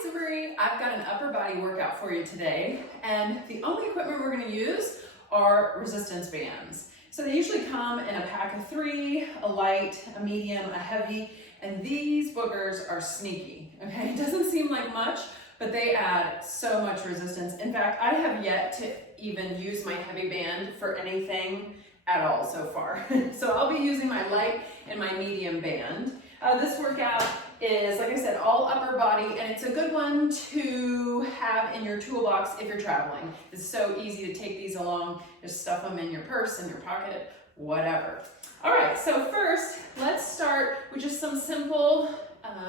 it's Emery. I've got an upper body workout for you today, and the only equipment we're going to use are resistance bands. So they usually come in a pack of 3, a light, a medium, a heavy, and these boogers are sneaky, okay? It doesn't seem like much, but they add so much resistance. In fact, I have yet to even use my heavy band for anything at all so far. So I'll be using my light and my medium band. This workout is, like I said, all upper body, and it's a good one to have in your toolbox if you're traveling. It's so easy to take these along, just stuff them in your purse, in your pocket, whatever. All right, so first, let's start with just some simple,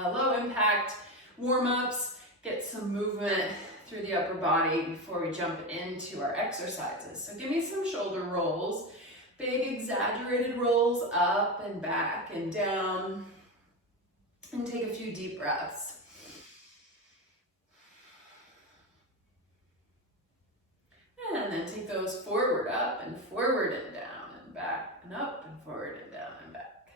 low impact warm-ups, get some movement through the upper body before we jump into our exercises. So give me some shoulder rolls, big exaggerated rolls up and back and down. And take a few deep breaths. And then take those forward, up and forward and down and back and up and forward and down and back.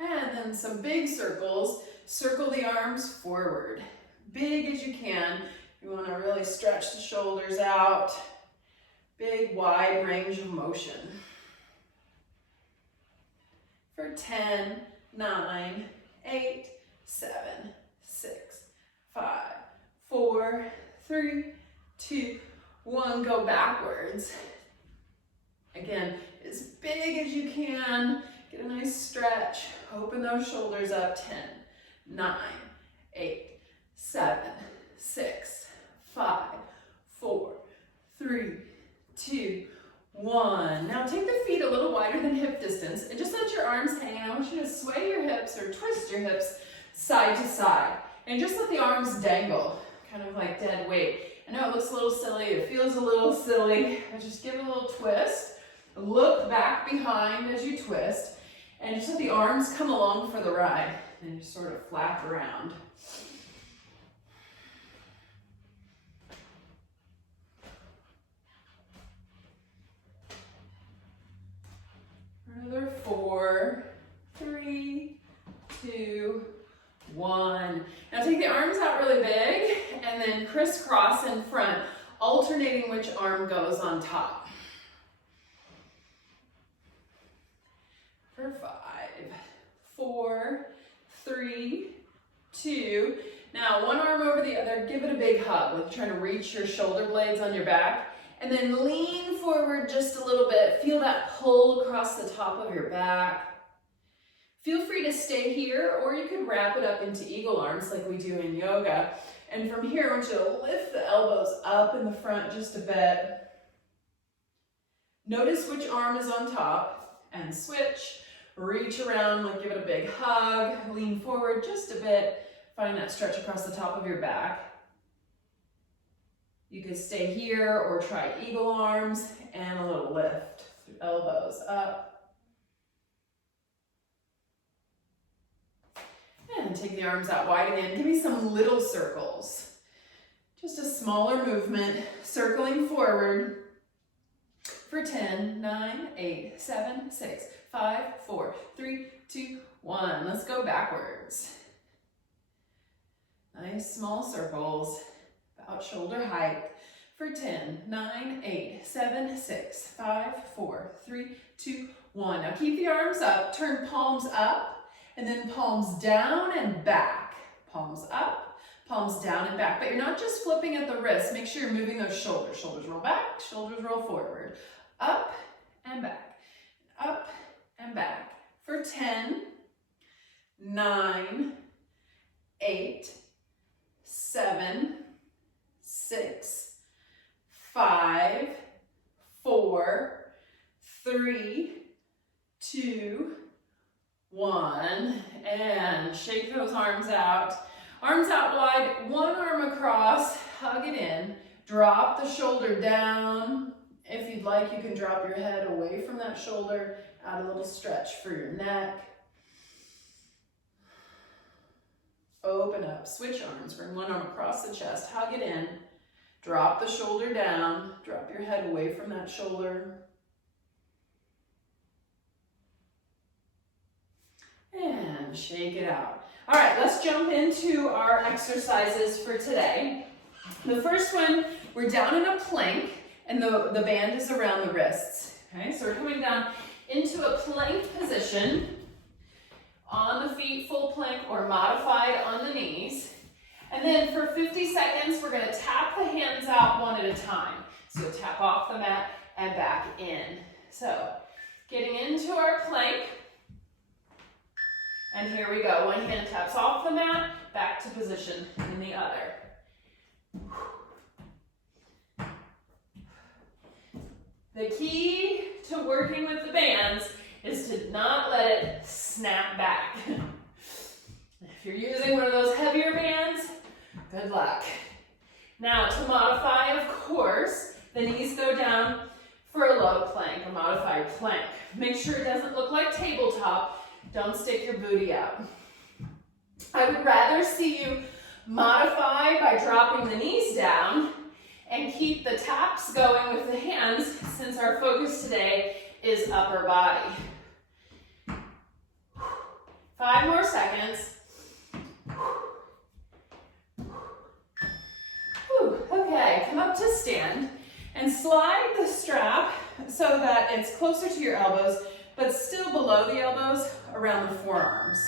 And then some big circles. Circle the arms forward, big as you can. You want to really stretch the shoulders out. Big, wide range of motion. For 10, 9, 8, 7, 6, 5, 4, 3, 2, 1. Go backwards. Again, as big as you can. Get a nice stretch. Open those shoulders up. 10, 9, 8, 7, 6, 5, 4, 3, 2, 1. Now take the feet a little wider than hip distance and just let your arms hang. I want you to sway your hips or twist your hips side to side. And just let the arms dangle, kind of like dead weight. I know it looks a little silly, it feels a little silly, but just give it a little twist. Look back behind as you twist, and just let the arms come along for the ride. And just sort of flap around. Another 4, 3, 2, 1. Now take the arms out really big and then crisscross in front, alternating which arm goes on top. For 5, 4, 3, 2. Now one arm over the other, give it a big hug, like trying to reach your shoulder blades on your back. And then lean forward just a little bit. Feel that pull across the top of your back. Feel free to stay here, or you could wrap it up into eagle arms like we do in yoga. And from here, I want you to lift the elbows up in the front just a bit. Notice which arm is on top and switch. Reach around, like give it a big hug. Lean forward just a bit. Find that stretch across the top of your back. You could stay here or try eagle arms and a little lift. Elbows up. And take the arms out wide again. Give me some little circles. Just a smaller movement, circling forward. For 10, 9, 8, 7, 6, 5, 4, 3, 2, 1. Let's go backwards. Nice small circles. About shoulder height. For 10, 9, 8, 7, 6, 5, 4, 3, 2, 1. Now keep the arms up, turn palms up, and then palms down and back. Palms up, palms down and back. But you're not just flipping at the wrists. Make sure you're moving those shoulders. Shoulders roll back, shoulders roll forward. Up and back, up and back. For 10, 9, 8, 7, 6, 5, 4, 3, 2, 1. And shake those arms out. Arms out wide, one arm across, hug it in. Drop the shoulder down. If you'd like, you can drop your head away from that shoulder. Add a little stretch for your neck. Open up, switch arms, bring one arm across the chest, hug it in, drop the shoulder down, drop your head away from that shoulder. and shake it out. All right, let's jump into our exercises for today. The first one, we're down in a plank, and the band is around the wrists. Okay, so we're coming down into a plank position, on the feet, full plank, or modified on the knees. And then for 50 seconds, we're gonna tap the hands out one at a time. So tap off the mat and back in. So getting into our plank. And here we go. One hand taps off the mat, back to position in the other. The key to working with the bands is to not let it snap back. If you're using one of those heavier bands, good luck. Now to modify, of course, the knees go down for a low plank, a modified plank. Make sure it doesn't look like tabletop. Don't stick your booty out. I would rather see you modify by dropping the knees down and keep the taps going with the hands, since our focus today is upper body. 5 more seconds. Whew. Okay, come up to stand and slide the strap so that it's closer to your elbows, but still below the elbows, around the forearms.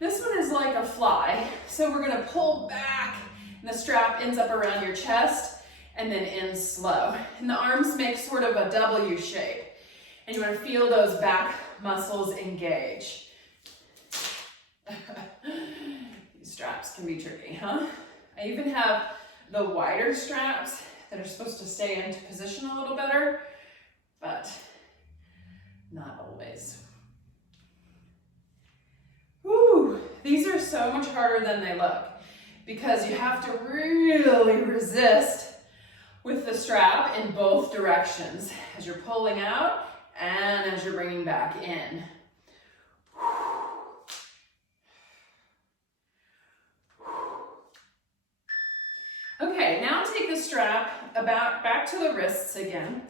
This one is like a fly, so we're gonna pull back, and the strap ends up around your chest, and then in slow. And the arms make sort of a W shape, and you wanna feel those back muscles engage. These straps can be tricky, huh? I even have the wider straps that are supposed to stay into position a little better, but not always. Whew, these are so much harder than they look, because you have to really resist with the strap in both directions as you're pulling out and as you're bringing back in. Okay, now take the strap back to the wrists again.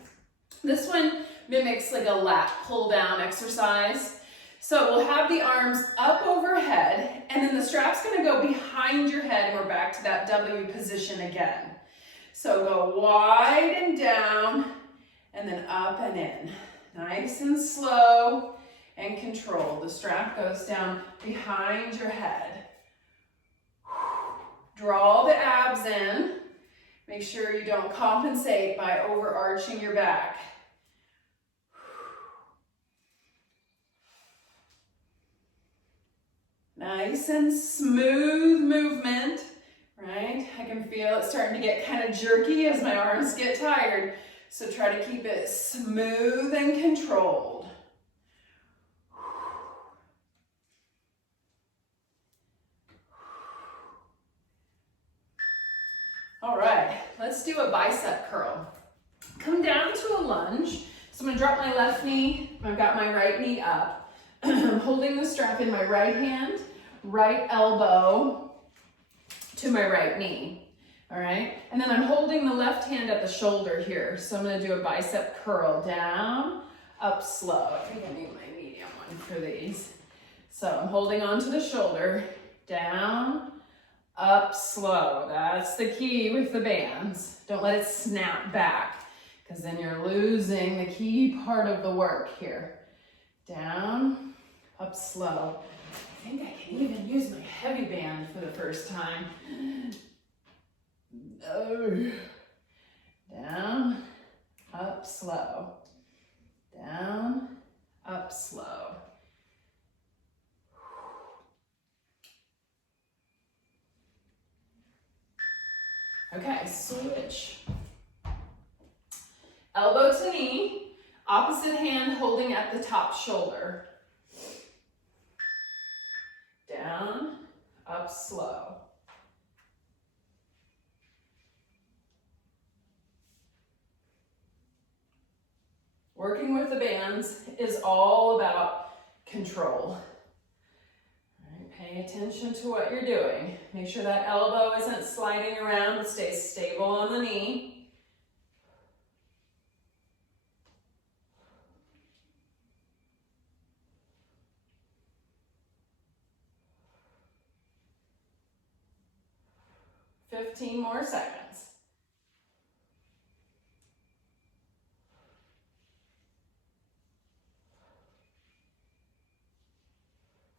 This one mimics like a lat pull down exercise. So we'll have the arms up overhead, and then the strap's gonna go behind your head, and we're back to that W position again. So go wide and down, and then up and in. Nice and slow and controlled. The strap goes down behind your head. Draw the abs in. Make sure you don't compensate by overarching your back. Nice and smooth movement, right? I can feel it starting to get kind of jerky as my arms get tired. So try to keep it smooth and controlled. All right, let's do a bicep curl. Come down to a lunge. So I'm gonna drop my left knee. I've got my right knee up. I'm holding the strap in my right hand, right elbow to my right knee. All right, and then I'm holding the left hand at the shoulder here. So I'm gonna do a bicep curl, down, up, slow. I think I need my medium one for these. So I'm holding onto the shoulder, down, up, slow. That's the key with the bands. Don't let it snap back, because then you're losing the key part of the work here. Down, up, slow. I think I can even use my heavy band for the first time. Oh. Down, up, slow. Down, up, slow. Okay, switch. Elbow to knee, opposite hand holding at the top shoulder. Down, up, slow. Working with the bands is all about control. Pay attention to what you're doing. Make sure that elbow isn't sliding around, but stays stable on the knee. 15 more seconds.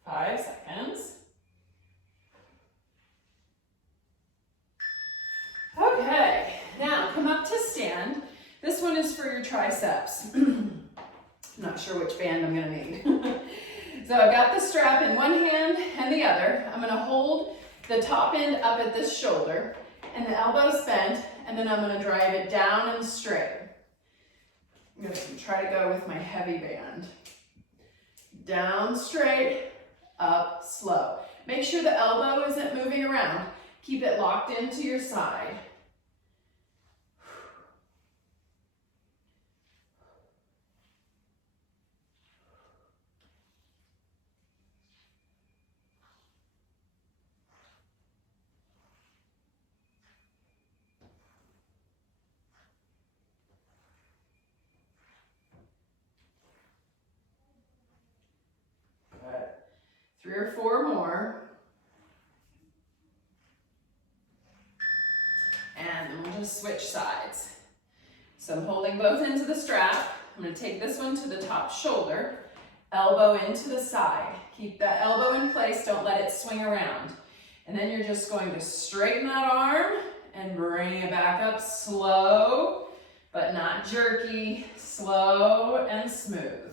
5 seconds. Okay, now come up to stand. This one is for your triceps. I'm not sure which band I'm gonna need. So I've got the strap in one hand and the other. I'm gonna hold the top end up at this shoulder and the elbows bent, and then I'm gonna drive it down and straight. I'm gonna try to go with my heavy band. Down straight, up slow. Make sure the elbow isn't moving around. Keep it locked into your side. Good. 3 or 4 more. And then we'll just switch sides. So I'm holding both ends of the strap. I'm going to take this one to the top shoulder, elbow into the side. Keep that elbow in place, don't let it swing around. And then you're just going to straighten that arm and bring it back up slow, but not jerky, slow and smooth.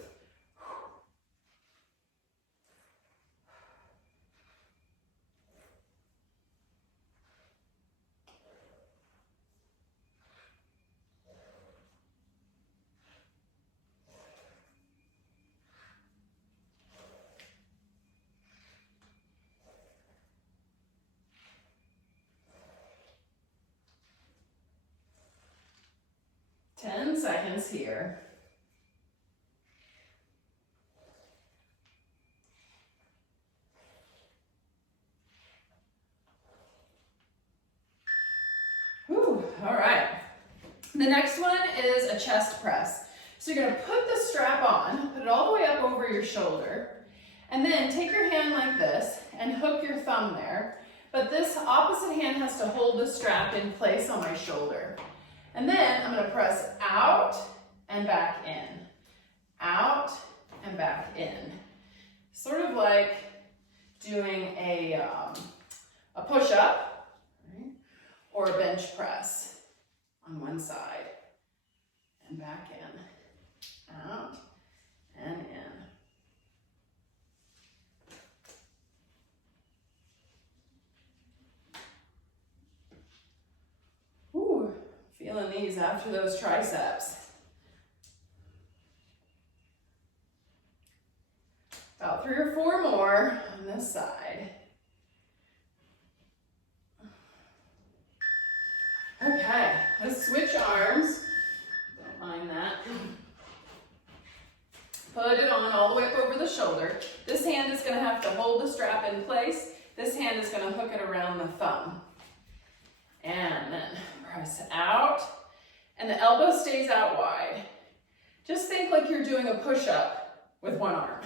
Ten seconds here. Whew, all right. The next one is a chest press. So you're gonna put the strap on, put it all the way up over your shoulder, and then take your hand like this and hook your thumb there. But this opposite hand has to hold the strap in place on my shoulder. And then I'm gonna press out and back in, out and back in. Sort of like doing a push-up, right? Or a bench press on one side and back in, out and in. Feeling these after those triceps. About 3 or 4 more on this side. Okay, let's switch arms. Don't mind that. Put it on all the way up over the shoulder. This hand is going to have to hold the strap in place. This hand is going to hook it around the thumb. And then press out, and the elbow stays out wide. Just think like you're doing a push-up with one arm.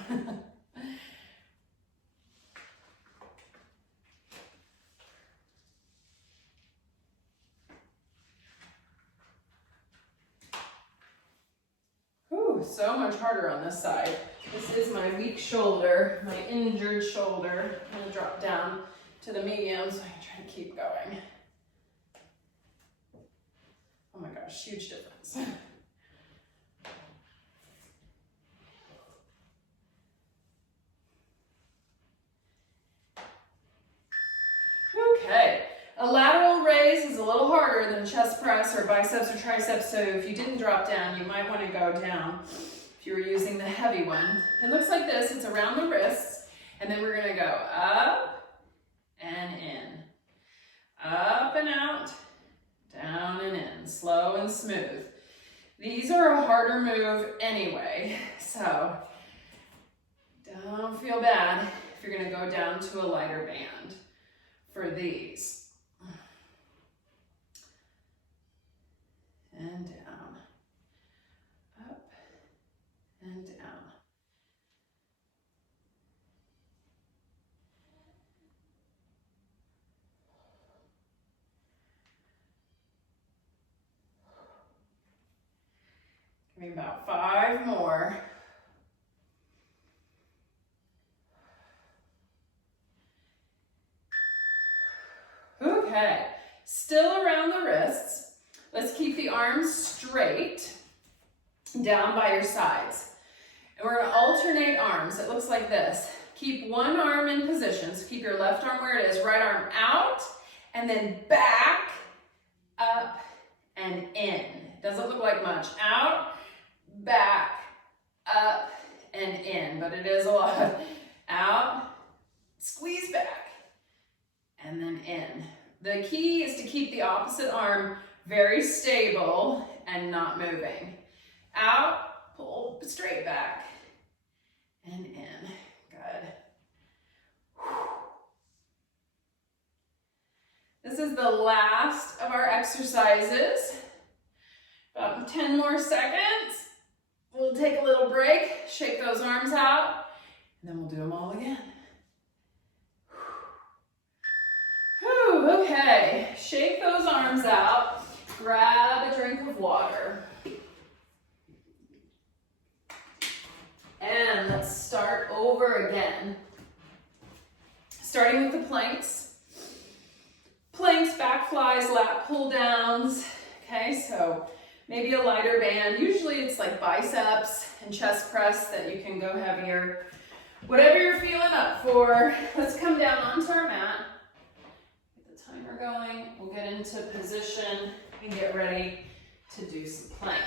Whew, so much harder on this side. This is my weak shoulder, my injured shoulder. I'm gonna drop down to the medium so I can try to keep going. Oh my gosh, huge difference. Okay, a lateral raise is a little harder than chest press or biceps or triceps, so if you didn't drop down, you might want to go down if you were using the heavy one. It looks like this, it's around the wrists, and then we're gonna go up and in, up and out, down and in, slow and smooth. These are a harder move anyway, so don't feel bad if you're gonna go down to a lighter band for these. And down, up and down. About 5 more. Okay, still around the wrists. Let's keep the arms straight down by your sides. And we're gonna alternate arms. It looks like this. Keep one arm in position, so keep your left arm where it is, right arm out, and then back, up, and in. Doesn't look like much. Out, back, up, and in, but it is a lot. Out, squeeze back, and then in. The key is to keep the opposite arm very stable and not moving. Out, pull straight back, and in. Good. This is the last of our exercises. About 10 more seconds. We'll take a little break, shake those arms out, and then we'll do them all again. Whew, okay, shake those arms out, grab a drink of water. And let's start over again. Starting with the planks. Planks, back flies, lat pull downs. Okay, so maybe a lighter band. Usually it's like biceps and chest press that you can go heavier. Whatever you're feeling up for. Let's come down onto our mat. Get the timer going. We'll get into position and get ready to do some plank.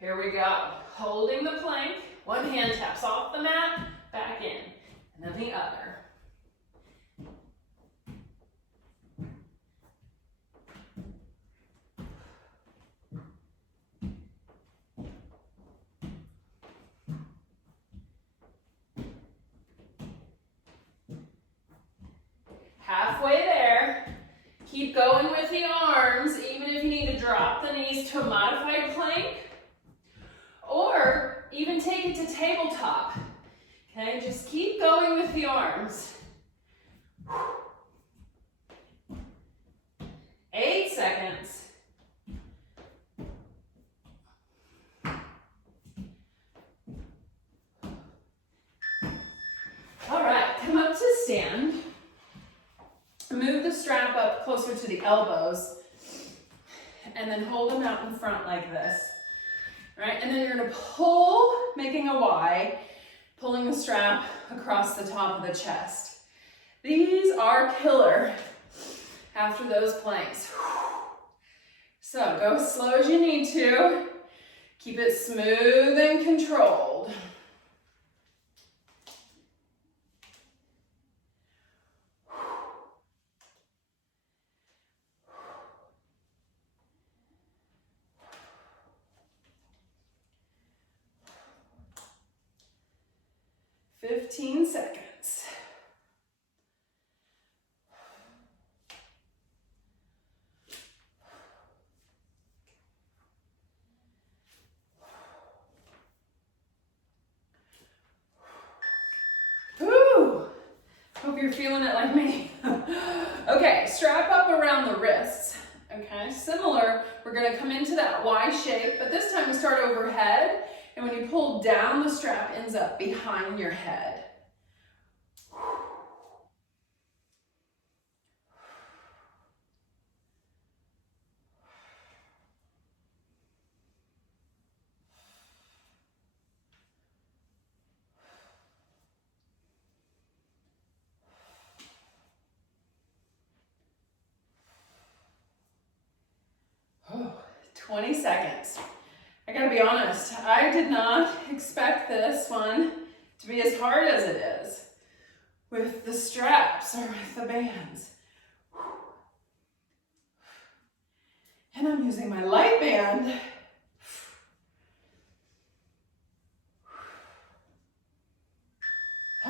Here we go. Holding the plank. One hand taps off the mat, back in, and then the other. Halfway there. Keep going with the arms, even if you need to drop the knees to a modified plank, or even take it to tabletop. Okay, just keep going with the arms. 8 seconds. All right, come up to stand. Move the strap up closer to the elbows, and then hold them out in front like this. All right, and then you're gonna pull, making a Y, pulling the strap across the top of the chest. These are killer after those planks. So go as slow as you need to. Keep it smooth and controlled. Fifteen seconds. Whew. Hope you're feeling it like me. Okay, strap up around the wrists. Okay, similar, we're gonna come into that Y shape, but this time we start overhead, and when you pull down, the strap ends up behind your head. Oh, 20 seconds. I gotta be honest, I did not expect this one to be as hard as it is with the straps or with the bands. And I'm using my light band.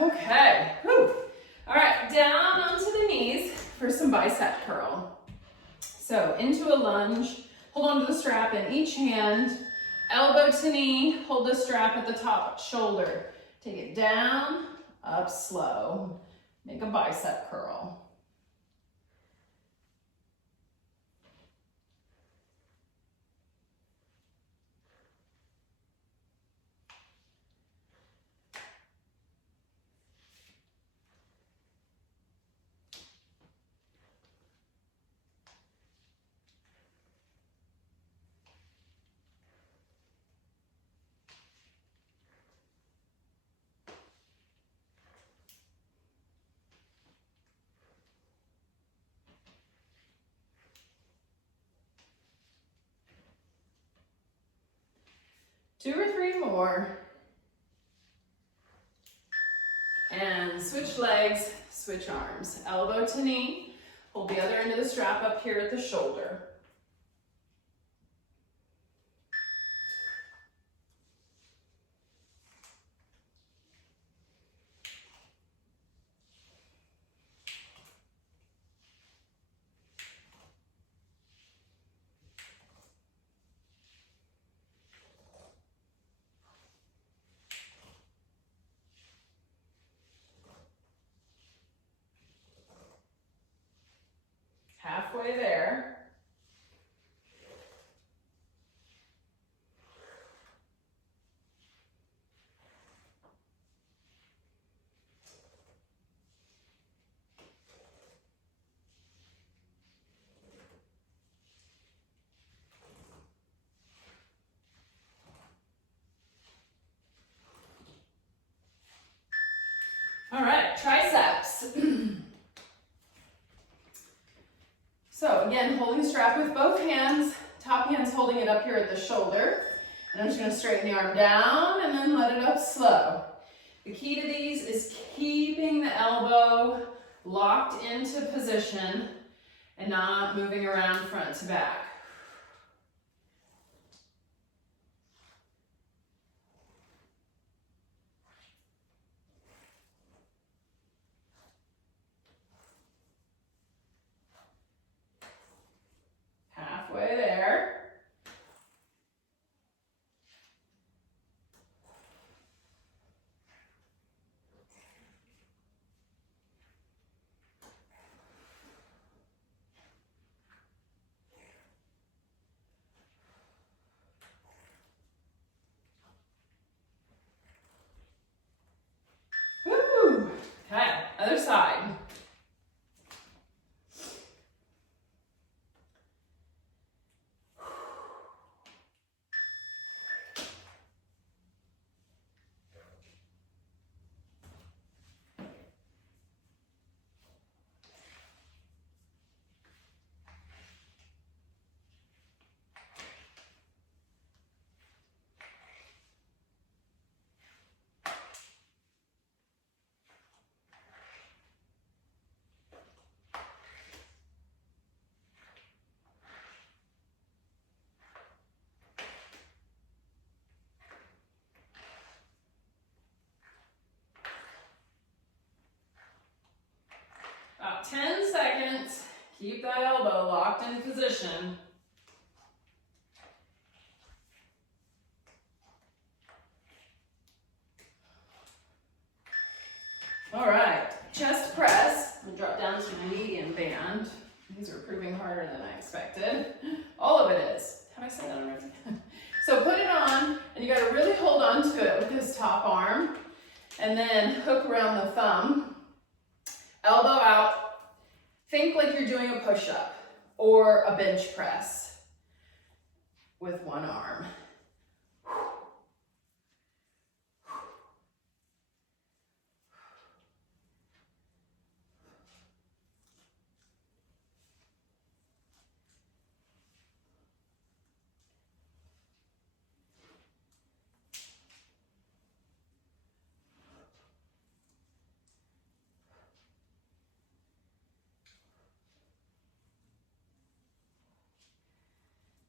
Okay, whew. All right, down onto the knees for some bicep curl. So into a lunge, hold on to the strap in each hand, elbow to knee, hold the strap at the top shoulder. Take it down, up slow. Make a bicep curl. 2 or 3 more. And switch legs, switch arms. Elbow to knee. Hold the other end of the strap up here at the shoulder. Halfway there. All right, triceps. So again, holding strap with both hands, top hand's holding it up here at the shoulder. And I'm just gonna straighten the arm down and then let it up slow. The key to these is keeping the elbow locked into position and not moving around front to back. Halfway there. Woo! Okay, other side. About 10 seconds. Keep that elbow locked in position. All right, chest press. I'm gonna drop down to my medium band. These are proving harder than I expected. All of it is. Have I said that already? So put it on, and you gotta really hold on to it with this top arm, and then hook around the thumb. Elbow out. Think like you're doing a push-up or a bench press with one arm.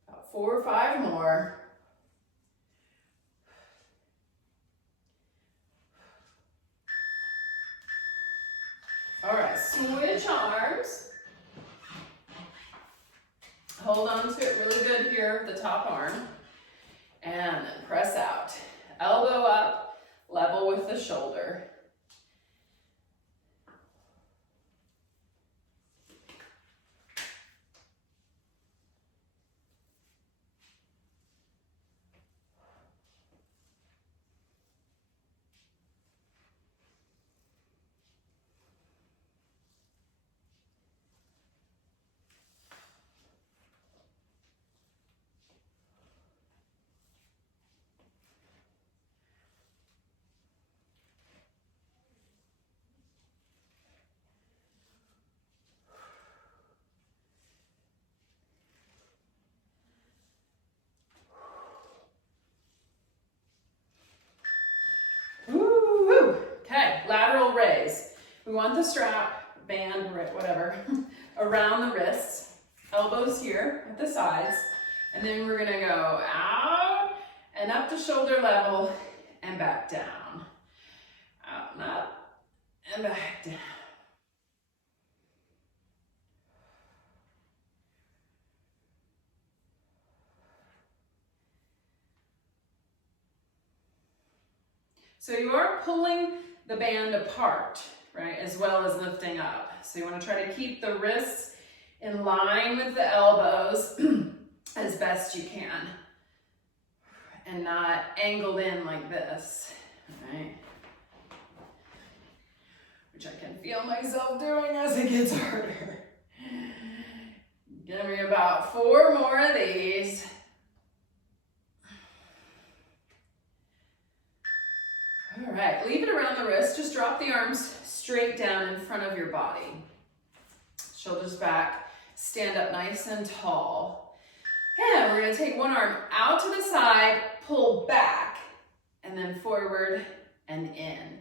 About 4 or 5 more. All right, switch arms. Hold on to it really good here, the top arm. And then press out. Elbow up, level with the shoulder. We want the strap, band, whatever, around the wrists, elbows here at the sides, and then we're gonna go out and up to shoulder level and back down. Out and up and back down. So you are pulling the band apart, right, as well as lifting up. So you want to try to keep the wrists in line with the elbows as best you can and not angled in like this, right? Which I can feel myself doing as it gets harder. Give me about 4 more of these. All right, leave it around the wrist. Just drop the arms straight down in front of your body. Shoulders back, stand up nice and tall. And we're gonna take one arm out to the side, pull back, and then forward and in.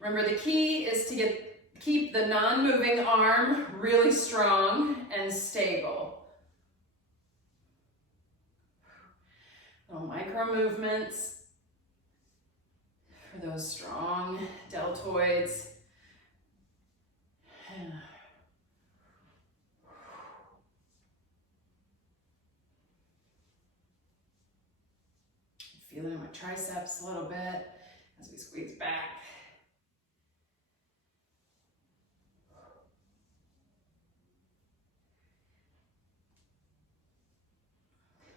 Remember, the key is to keep the non-moving arm really strong and stable. Little micro movements for those strong deltoids. Feeling my triceps a little bit as we squeeze back.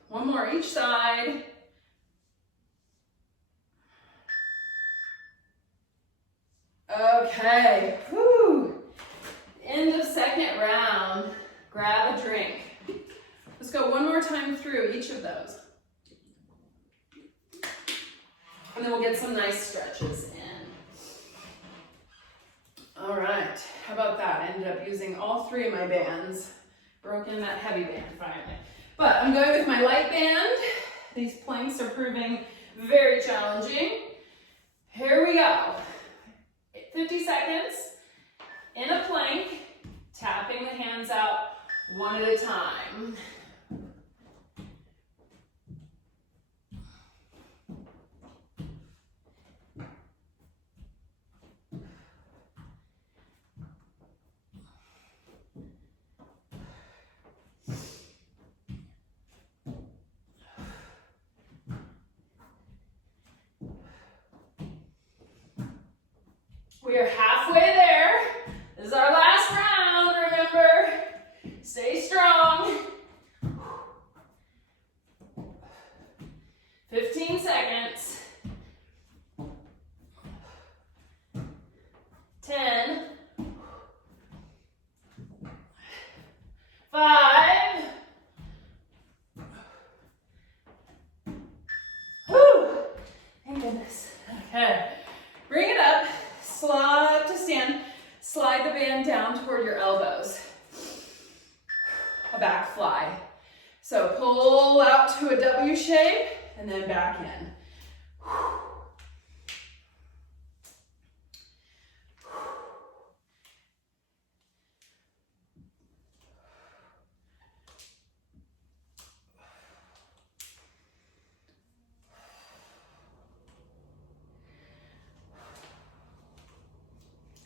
One more each side. Okay, whew. End of second round. Grab a drink. Let's go one more time through each of those. And then we'll get some nice stretches in. All right, how about that? I ended up using all 3 of my bands. Broke in that heavy band finally. But I'm going with my light band. These planks are proving very challenging. Here we go. 50 seconds in a plank, tapping the hands out one at a time. We are halfway there. This is our last round, remember. Stay strong. 15 seconds. 10. 5. Whew. Thank goodness. Okay. Bring it up. Slide to stand, slide the band down toward your elbows. A back fly. So pull out to a W shape and then back in.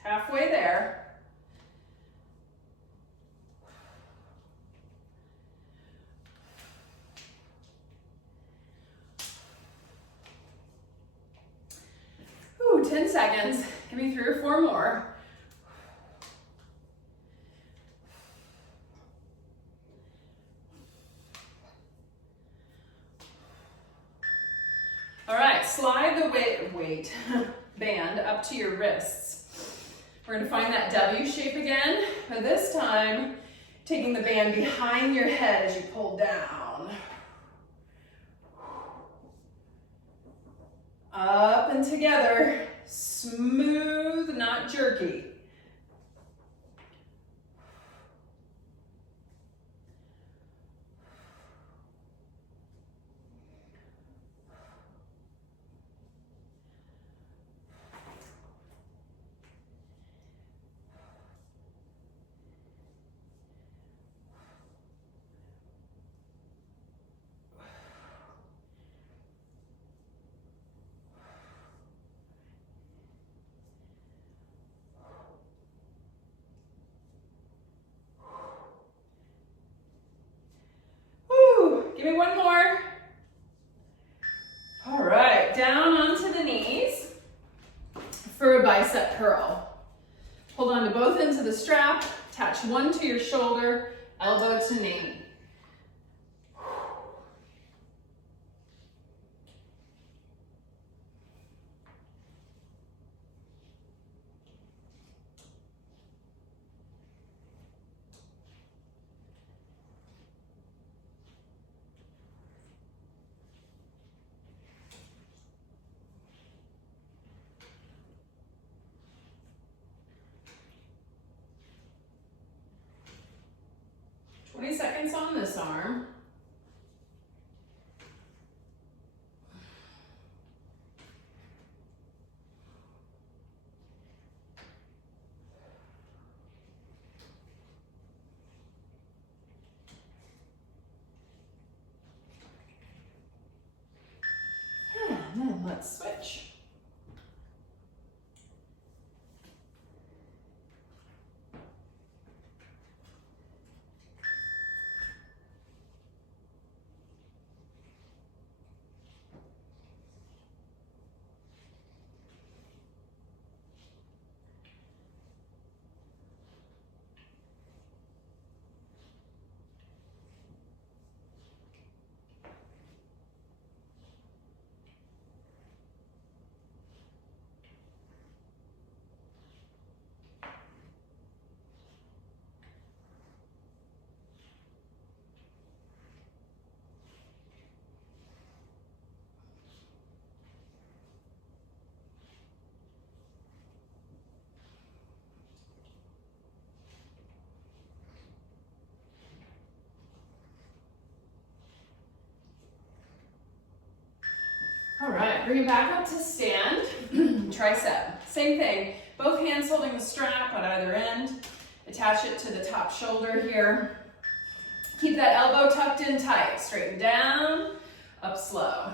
Halfway there. Ooh, 10 seconds. Give me 3 or 4 more. All right, slide the weight band up to your wrists. We're going to find that W shape again, but this time taking the band behind your head as you pull down. Up and together, smooth, not jerky. Give me one more. All right, down onto the knees for a bicep curl. Hold on to both ends of the strap, attach one to your shoulder, elbow to knee. Seconds on this arm. And then let's switch. All right, bring it back up to stand, tricep. Same thing, both hands holding the strap at either end. Attach it to the top shoulder here. Keep that elbow tucked in tight. Straighten down, up slow.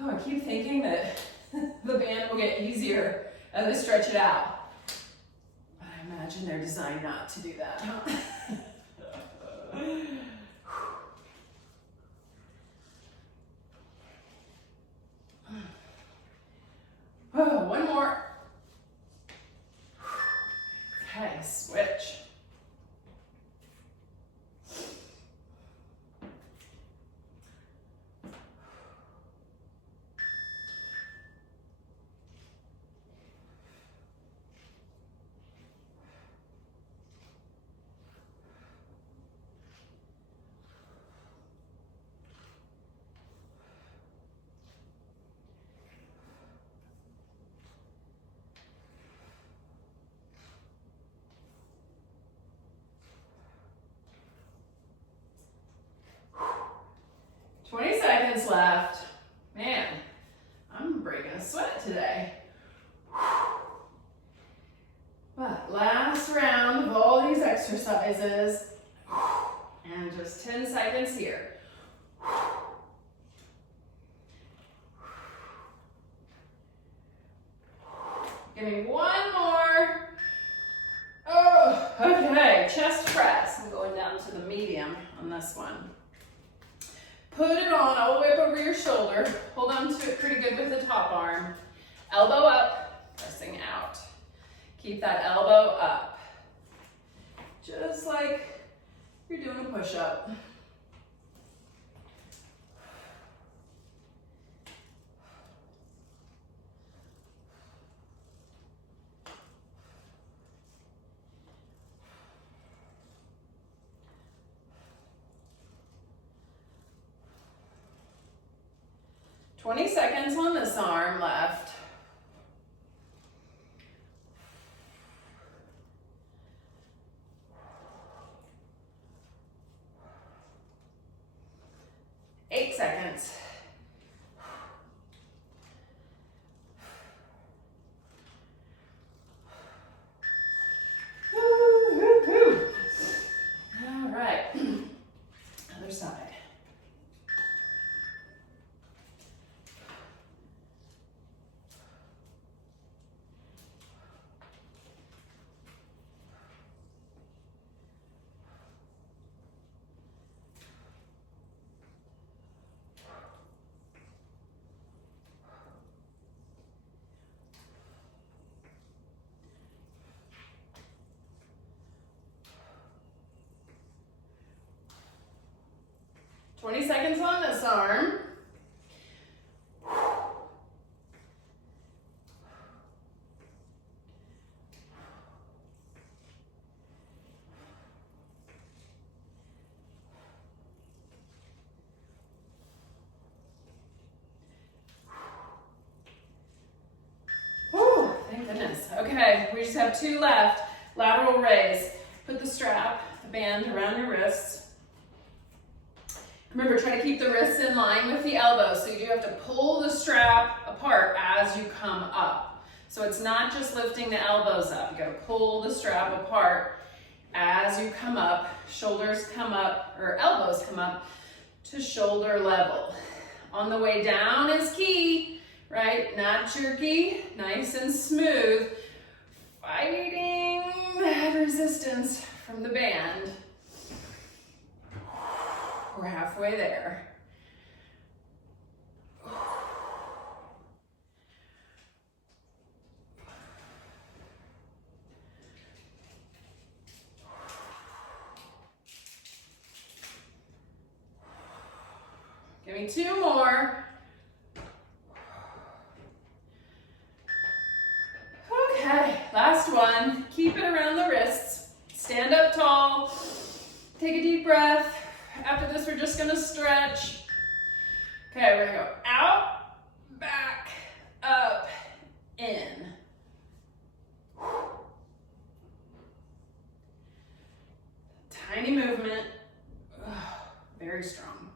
Oh, I keep thinking that the band will get easier as I stretch it out. But I imagine they're designed not to do that, huh? Oh, one more. Okay, switch. Left. Man, I'm breaking a sweat today. But last round of all these exercises, and just 10 seconds here. Give me one more. Oh, okay, chest press. I'm going down to the medium on this one. Put it on all the way up over your shoulder. Hold on to it pretty good with the top arm. Elbow up, pressing out. Keep that elbow up. Just like you're doing a push-up. "20 seconds on this arm left. Eight seconds. 20 seconds on this arm. Whew, thank goodness. Okay, we just have 2 left. Lateral raise. Put the strap, the band around your wrists. Remember, try to keep the wrists in line with the elbows, so you do have to pull the strap apart as you come up. So it's not just lifting the elbows up. You gotta pull the strap apart as you come up. Shoulders come up, or elbows come up to shoulder level. On the way down is key, right? Not jerky, nice and smooth. Fighting that resistance from the band. We're halfway there. Give me 2 more. Okay, last one. Keep it around the wrists. Stand up tall. Take a deep breath. After this, we're just gonna stretch. Okay, we're gonna go out, back, up, in. Tiny movement, very strong.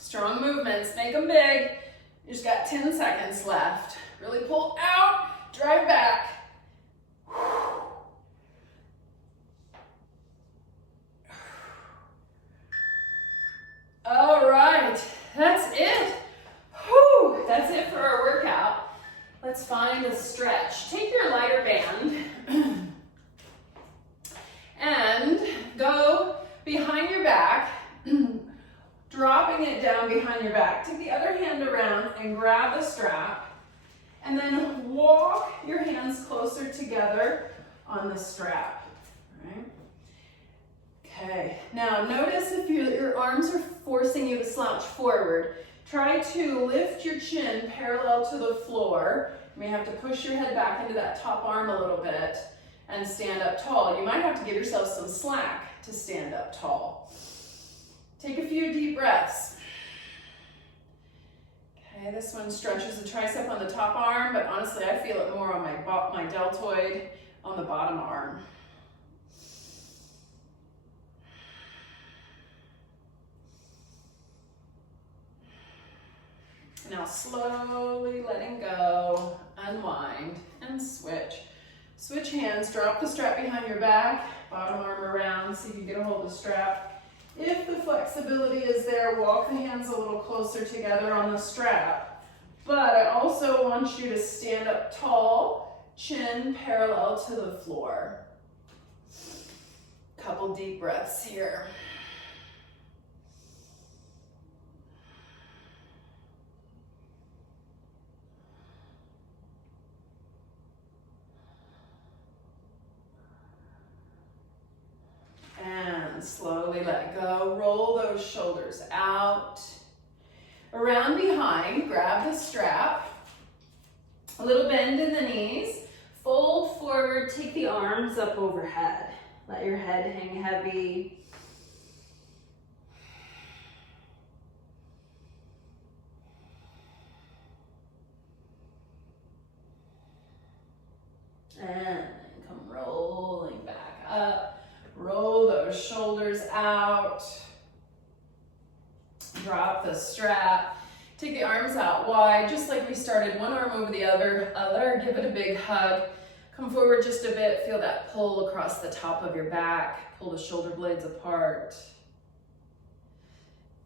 Strong movements, make them big. You just got 10 seconds left. Really pull out, drive back. All right, that's it. Whew, that's it for our workout. Let's find a stretch. Take your lighter band and go behind your back, dropping it down behind your back. Take the other hand around and grab the strap, and then walk your hands closer together on the strap. All right. Okay, now notice if your arms are forcing you to slouch forward. Try to lift your chin parallel to the floor. You may have to push your head back into that top arm a little bit and stand up tall. You might have to give yourself some slack to stand up tall. Take a few deep breaths. Okay, this one stretches the tricep on the top arm, but honestly, I feel it more on my deltoid on the bottom arm. Now slowly letting go, unwind, and switch. Switch hands, drop the strap behind your back, bottom arm around so you can get a hold of the strap. If the flexibility is there, walk the hands a little closer together on the strap. But I also want you to stand up tall, chin parallel to the floor. Couple deep breaths here. And slowly let go. Roll those shoulders out. Around behind, grab the strap. A little bend in the knees. Fold forward, take the arms up overhead. Let your head hang heavy. And come rolling back up. Roll those shoulders out. Drop the strap. Take the arms out wide, just like we started. One arm over the other. Give it a big hug. Come forward just a bit. Feel that pull across the top of your back. Pull the shoulder blades apart.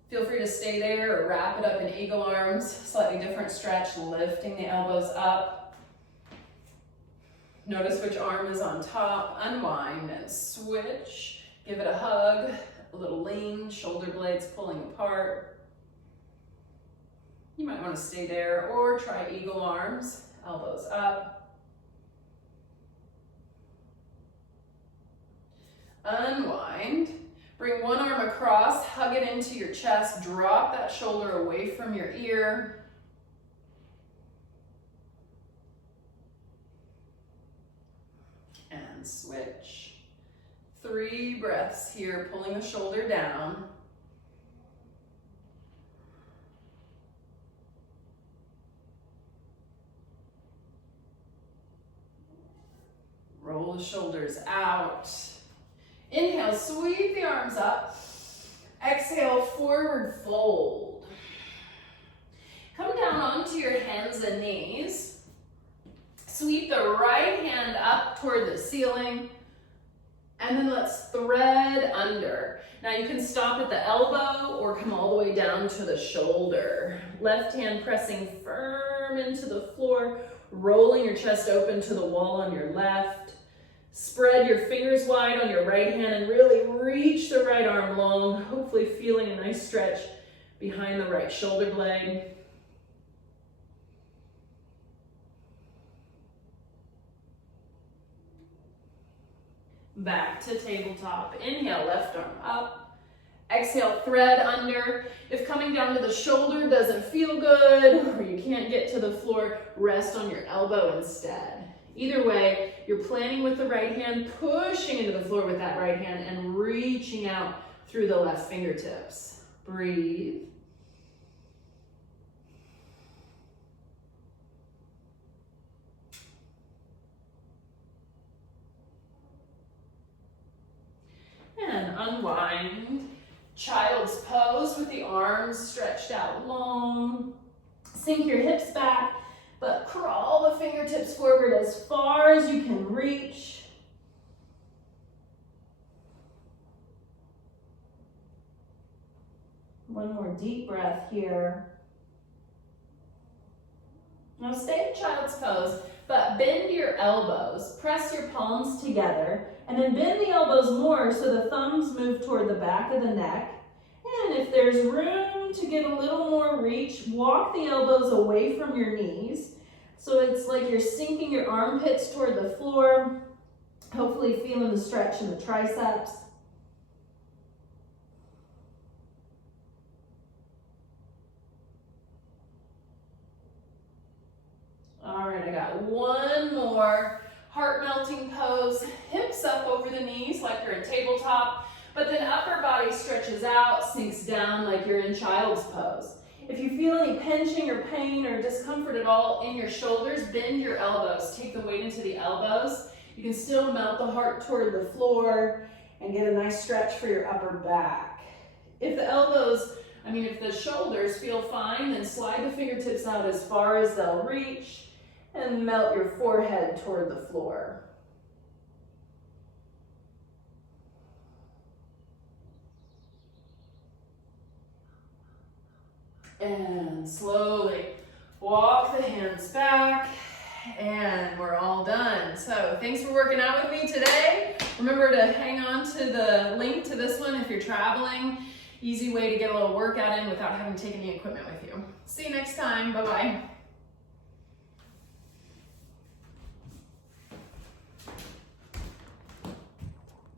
Feel free to stay there or wrap it up in eagle arms. Slightly different stretch, lifting the elbows up. Notice which arm is on top, unwind and switch. Give it a hug, a little lean, shoulder blades pulling apart. You might want to stay there or try eagle arms, elbows up. Unwind. Bring one arm across, hug it into your chest, drop that shoulder away from your ear. And switch. 3 breaths here, pulling the shoulder down. Roll the shoulders out. Inhale, sweep the arms up. Exhale, forward fold. Come down onto your hands and knees. Sweep the right hand up toward the ceiling. And then let's thread under. Now you can stop at the elbow or come all the way down to the shoulder. Left hand pressing firm into the floor, rolling your chest open to the wall on your left. Spread your fingers wide on your right hand and really reach the right arm long, hopefully feeling a nice stretch behind the right shoulder blade. Back to tabletop. Inhale, left arm up. Exhale, thread under. If coming down to the shoulder doesn't feel good or you can't get to the floor, rest on your elbow instead. Either way, you're planning with the right hand, pushing into the floor with that right hand and reaching out through the left fingertips. Breathe. And unwind. Child's pose with the arms stretched out long. Sink your hips back, but crawl the fingertips forward as far as you can reach. One more deep breath here. Now stay in child's pose, but bend your elbows. Press your palms together, and then bend the elbows more so the thumbs move toward the back of the neck. And if there's room to get a little more reach, walk the elbows away from your knees. So it's like you're sinking your armpits toward the floor, hopefully feeling the stretch in the triceps. All right, I got one more heart-melting pose. Hips up over the knees like you're in tabletop, but then upper body stretches out, sinks down like you're in child's pose. If you feel any pinching or pain or discomfort at all in your shoulders, bend your elbows. Take the weight into the elbows. You can still melt the heart toward the floor and get a nice stretch for your upper back. If the shoulders feel fine, then slide the fingertips out as far as they'll reach and melt your forehead toward the floor. And slowly walk the hands back, and we're all done. So thanks for working out with me today. Remember to hang on to the link to this one if you're traveling. Easy way to get a little workout in without having to take any equipment with you. See you next time. Bye-bye.